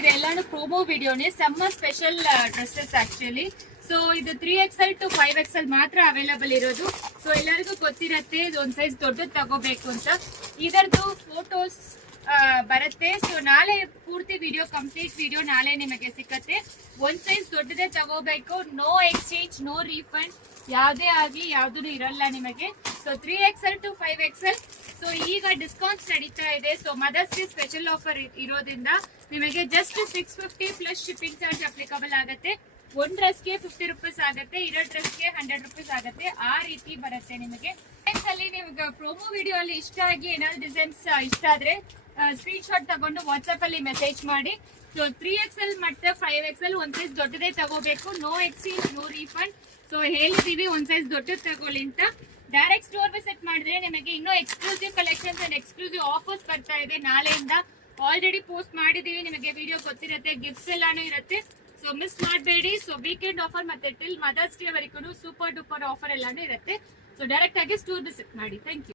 ಇದೆಲ್ಲಾನು promo ವಿಡಿಯೋನೇ, summer special dresses actually. So ಇದು 3XL to 5XL ಮಾತ್ರ ಅವೈಲಬಲ್ ಇರೋದು. ಸೊ ಎಲ್ಲರಿಗೂ ಗೊತ್ತಿರತ್ತೆ ಒಂದ್ ಸೈಜ್ ದೊಡ್ಡದು ತಗೋಬೇಕು ಅಂತ. ಇದರದ್ದು ಫೋಟೋಸ್ ಬರುತ್ತೆ. ಸೊ ನಾಳೆ ಪೂರ್ತಿ ವಿಡಿಯೋ, ಕಂಪ್ಲೀಟ್ ವಿಡಿಯೋ ನಾಳೆ ನಿಮಗೆ ಸಿಕ್ಕತ್ತೆ. ಒಂದ್ ಸೈಜ್ ದೊಡ್ಡದೇ ತಗೋಬೇಕು, ನೋ ಎಕ್ಸ್ಚೇಂಜ್, ನೋ ರೀಫಂಡ್, ಯಾವ್ದೇ ಆಗಿ ಯಾವ್ದು ಇರಲ್ಲ ನಿಮಗೆ. So 3XL to 5XL. So ಈಗ ಡಿಸ್ಕೌಂಟ್ಸ್ ನಡೀತಾ ಇದೆ. So mother's day special offer ಇರೋದ್ರಿಂದ ನಿಮಗೆ just 650 plus shipping charge applicable ಆಗುತ್ತೆ. ಒಂದ್ ಡ್ರೆಸ್ಗೆ 50 ರುಪೀಸ್ ಆಗುತ್ತೆ, ಇರೋ ಡ್ರೆಸ್ಗೆ 100 ರುಪೀಸ್ ಆಗುತ್ತೆ. ಆ ರೀತಿ ಬರುತ್ತೆ ನಿಮಗೆ. ಅಲ್ಲಿ ನಿಮ್ಗೆ ಪ್ರೋಮೋ ವಿಡಿಯೋ ಅಲ್ಲಿ ಇಷ್ಟ ಆಗಿ ಏನಾದ್ರು ಡಿಸೈನ್ಸ್ ಇಷ್ಟ ಆದ್ರೆ ಸ್ಕ್ರೀನ್ ಶಾಟ್ ತಗೊಂಡು ವಾಟ್ಸ್ಆಪ್ ಅಲ್ಲಿ ಮೆಸೇಜ್ ಮಾಡಿ. ಸೊ 3XL ಮತ್ತೆ 5XL ಒಂದ್ ಸೈಜ್ ದೊಡ್ಡದೇ ತಗೋಬೇಕು, no exchange, no refund. So ಹೇಳಿದೀವಿ ಒಂದ್ ಸೈಜ್ ದೊಡ್ಡದು ತಗೊಳ್ಳಿ ಅಂತ. ಡೈರೆಕ್ಟ್ ಸ್ಟೋರ್ ವಿಸಿಟ್ ಮಾಡಿದ್ರೆ ನಿಮಗೆ ಇನ್ನೂ exclusive collections and exclusive offers ಬರ್ತಾ ಇದೆ ನಾಳೆಯಿಂದ. ಆಲ್ರೆಡಿ ಪೋಸ್ಟ್ ಮಾಡಿದೀವಿ, ನಿಮಗೆ ವಿಡಿಯೋ ಗೊತ್ತಿರುತ್ತೆ, ಗಿಫ್ಟ್ಸ್ ಎಲ್ಲಾನು ಇರುತ್ತೆ. ಸೊ ಮಿಸ್ ಮಾಡಬೇಡಿ. ಸೊ ವೀಕೆಂಡ್ ಆಫರ್ ಮತ್ತೆ ಟಿಲ್ ಮದರ್ಸ್ ಡೇ ವರೆಗೂ ಸೂಪರ್ ಡೂಪರ್ ಆಫರ್ ಎಲ್ಲಾನು ಇರುತ್ತೆ. ಸೊ ಡೈರೆಕ್ಟ್ ಆಗಿ ಸ್ಟೋರ್ ವಿಸಿಟ್ ಮಾಡಿ. Thank you.